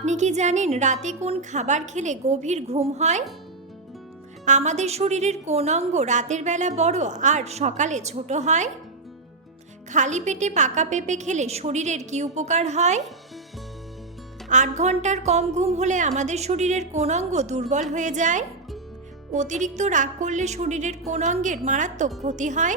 আপনি কি জানেন রাতে কোন খাবার খেলে গভীর ঘুম হয়? আমাদের শরীরের কোন অঙ্গ রাতের বেলা বড় আর সকালে ছোট হয়? খালি পেটে পাকা পেঁপে খেলে শরীরের কি উপকার হয়? আট ঘণ্টার কম ঘুম হলে আমাদের শরীরের কোন অঙ্গ দুর্বল হয়ে যায়? অতিরিক্ত রাগ করলে শরীরের কোন অঙ্গের মারাত্মক ক্ষতি হয়?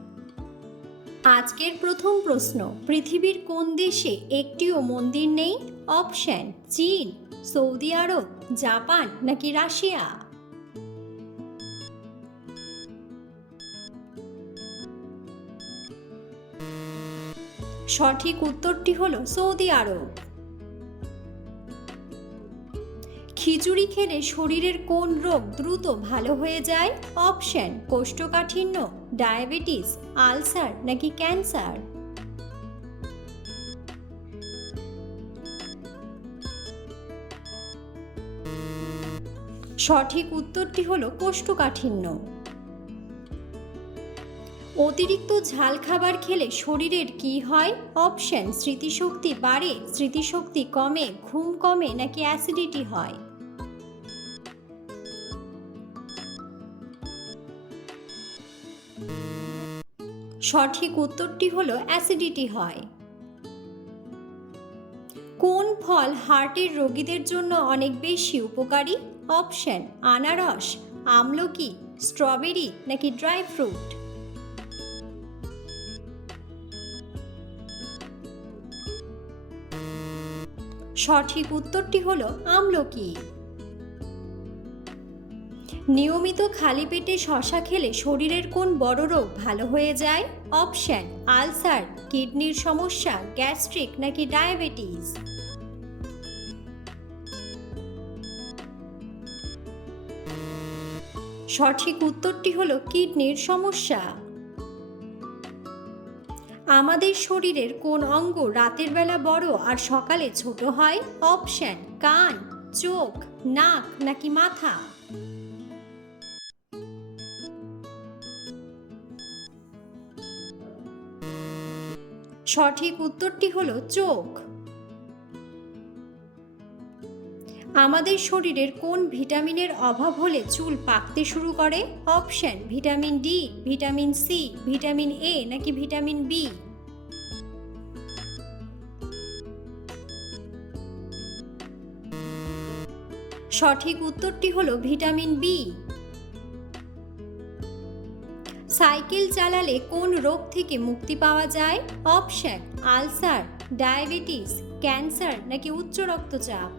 আজকের প্রথম প্রশ্ন, পৃথিবীর কোন দেশে একটিও মন্দির নেই? অপশন, চীন, সৌদি আরব, জাপান নাকি রাশিয়া? সঠিক উত্তরটি হলো সৌদি আরব। খিচুড়ি খেলে শরীরের কোন রোগ দ্রুত ভালো হয়ে যায়? অপশন, কোষ্ঠকাঠিন্য ডায়াবেটিস, আলসার নাকি ক্যান্সার? সঠিক উত্তরটি হলো কোষ্ঠকাঠিন্য। অতিরিক্ত ঝাল খাবার খেলে শরীরের কি হয়? অপশন স্মৃতিশক্তি বাড়ে, স্মৃতিশক্তি কমে, ঘুম কমে নাকি অ্যাসিডিটি হয়? সঠিক উত্তরটি হলো অ্যাসিডিটি হয়। কোন ফল হার্টের রোগীদের জন্য অনেক বেশি উপকারী? অপশন, আনারস, আমলকি, স্ট্রবেরি নাকি ড্রাই ফ্রুট? সঠিক উত্তরটি হলো আমলকি। নিয়মিত খালি পেটে শশা খেলে শরীরের কোন বড় রোগ ভালো হয়ে যায়? অপশন, আলসার, কিডনির সমস্যা, গ্যাস্ট্রিক নাকি ডায়াবেটিস? সঠিক উত্তরটি হলো কিডনির সমস্যা। আমাদের শরীরের কোন অঙ্গ রাতের বেলা বড় আর সকালে ছোট হয়? অপশন, কান, চোখ, নাক নাকি মাথা? সঠিক উত্তরটি হলো চোখ। আমাদের শরীরের কোন ভিটামিনের অভাব হলে চুল পাকতে শুরু করে? Option, vitamin D, vitamin C, vitamin A নাকি ভিটামিন বি? সঠিক উত্তরটি হলো ভিটামিন বি। সাইকেল চালালে কোন রোগ থেকে মুক্তি পাওয়া যায়? অপশন, আলসার, ডায়াবেটিস, ক্যান্সার নাকি উচ্চ রক্তচাপ?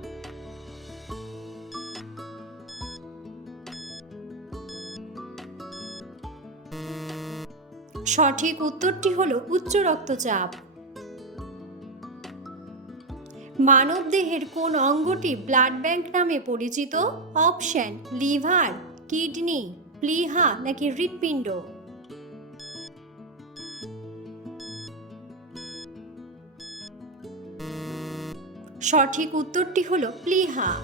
সঠিক উত্তরটি হলো উচ্চ রক্তচাপ। মানবদেহের কোন অঙ্গটি ব্লাড ব্যাংক নামে পরিচিত? অপশন, লিভার, কিডনি, প্লিহা নাকি হৃৎপিণ্ড? সঠিক উত্তরটি হলো প্লিহা।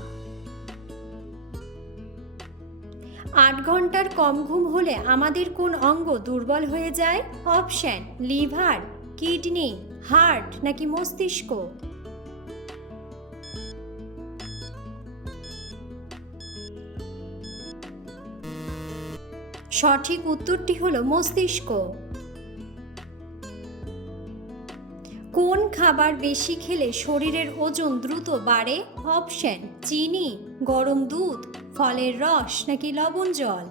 আট ঘণ্টার কম ঘুম হলে আমাদের কোন অঙ্গ দুর্বল হয়ে যায়? অপশন, লিভার, কিডনি, হার্ট নাকি মস্তিষ্ক? সঠিক উত্তরটি হলো মস্তিষ্ক। কোন খাবার বেশি খেলে শরীরের ওজন দ্রুত বাড়ে? অপশন, চিনি, গরম দুধ, ফলের রস নাকি লবণ জল?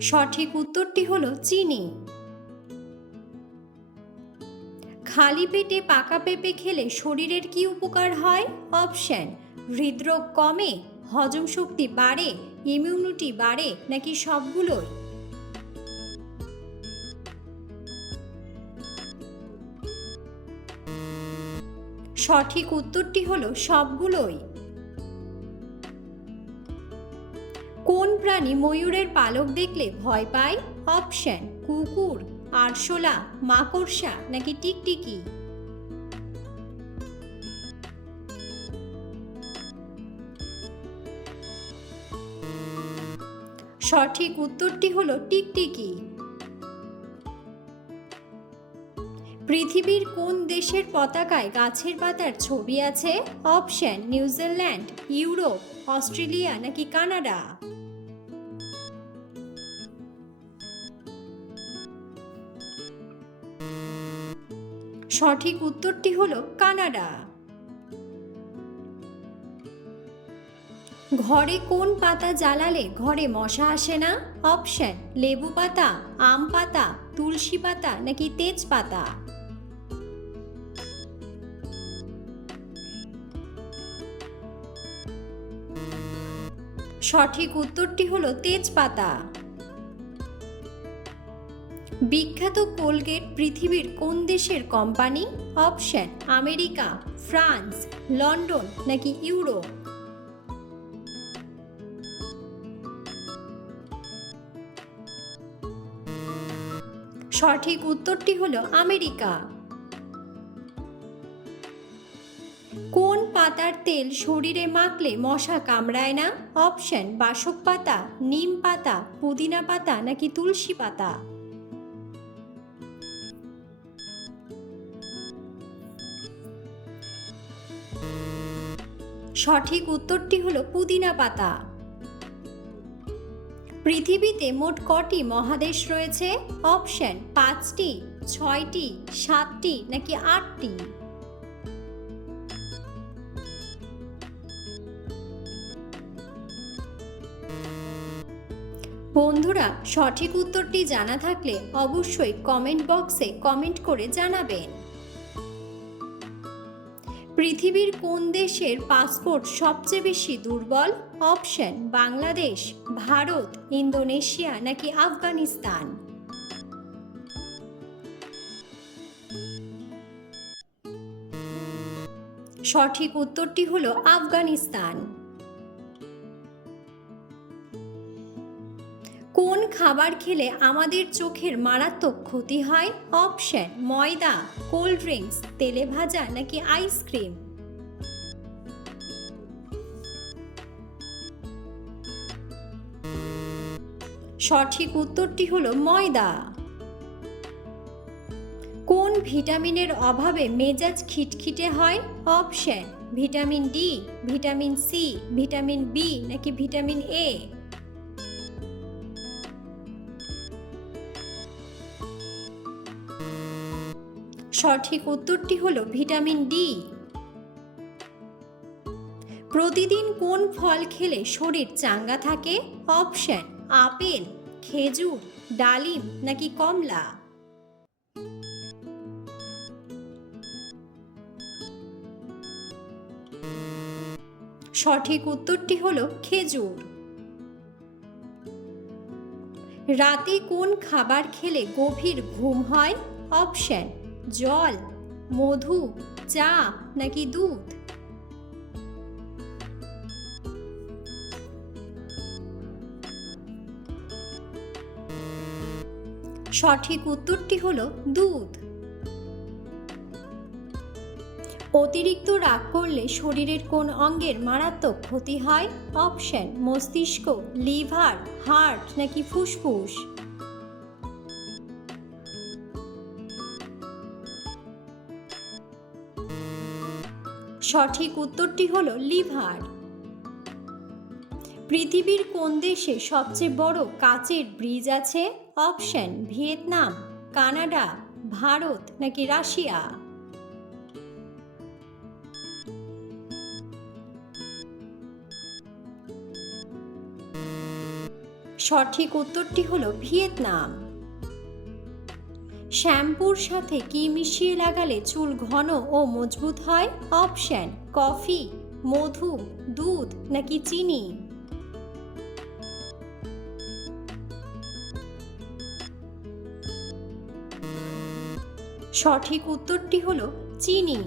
সঠিক উত্তরটি হলো চিনি। খালি পেটে পাকা পেঁপে খেলে শরীরের কি উপকার হয়? অপশন, হৃদরোগ কমে, হজম শক্তি বাড়ে ইমিউনিটি বাড়ে নাকি সবগুলোই? সঠিক উত্তরটি হলো সবগুলোই। কোন প্রাণী ময়ূরের পালক দেখলে ভয় পায়? অপশন, কুকুর, আরশোলা, মাকড়সা নাকি টিকটিকি? সঠিক উত্তরটি হল টিকটিকি। পৃথিবীর কোন দেশের পতাকায় গাছের পাতার ছবি আছে? Option, New Zealand, Europe, Australia নাকি কানাডা? সঠিক উত্তরটি হলো কানাডা। ঘরে কোন পাতা জ্বালালে ঘরে মশা আসে না? অপশন লেবু পাতা, আম পাতা, তুলসী পাতা নাকি তেজপাতা? সঠিক উত্তরটি হলো তেজপাতা। বিখ্যাত কোলগেট পৃথিবীর কোন দেশের company? Option America, France, London নাকি ইউরোপ? সঠিক উত্তরটি হলো আমেরিকা। কোন পাতার তেল শরীরে মাখলে মশা কামড়ায় না? অপশন, বাসক পাতা, নিম পাতা, পুদিনা পাতা নাকি তুলসী পাতা? সঠিক উত্তরটি হলো পুদিনা পাতা। পৃথিবীতে মোট কটি মহাদেশ রয়েছে? অপশন পাঁচটি, ছয়টি, সাতটি, নাকি আটটি? বন্ধুরা, সঠিক উত্তরটি জানা থাকলে অবশ্যই কমেন্ট বক্সে কমেন্ট করে জানাবেন। পৃথিবীর কোন দেশের পাসপোর্ট সবচেয়ে বেশি দুর্বল? অপশন বাংলাদেশ, ভারত, ইন্দোনেশিয়া নাকি আফগানিস্তান? সঠিক উত্তরটি হলো আফগানিস্তান। খাবার খেলে আমাদের চোখের মারাত্মক ক্ষতি হয়? অপশন, ময়দা, কোল্ড ড্রিঙ্কস, তেলে ভাজা নাকি আইসক্রিম সঠিক উত্তরটি হলো ময়দা। কোন ভিটামিনের অভাবে মেজাজ খিটখিটে হয়? Option, vitamin D, vitamin C, vitamin B নাকি ভিটামিন এ? সঠিক উত্তরটি হলো ভিটামিন ডি। প্রতিদিন কোন ফল খেলে শরীর চাঙ্গা থাকে? অপশন, আপেল, খেজুর, ডালিম নাকি কমলা? সঠিক উত্তরটি হলো খেজুর। রাতে কোন খাবার খেলে গভীর ঘুম হয়? অপশন জল, মধু, চা নাকি দুধ? সঠিক উত্তরটি হলো দুধ। অতিরিক্ত রাগ করলে শরীরের কোন অঙ্গের মারাত্মক ক্ষতি হয়? অপশন মস্তিষ্ক লিভার হার্ট নাকি ফুসফুস? সঠিক উত্তরটি হলো লিভার। পৃথিবীর কোন দেশে সবচেয়ে বড় কাচের ব্রিজ আছে? অপশন, ভিয়েতনাম, কানাডা, ভারত নাকি রাশিয়া? সঠিক উত্তরটি হলো ভিয়েতনাম। শ্যাম্পুর সাথে কি মিশিয়ে লাগালে চুল ঘন ও মজবুত হয়? অপশন, কফি, মধু, দুধ নাকি চিনি? সঠিক উত্তরটি হলো চিনি।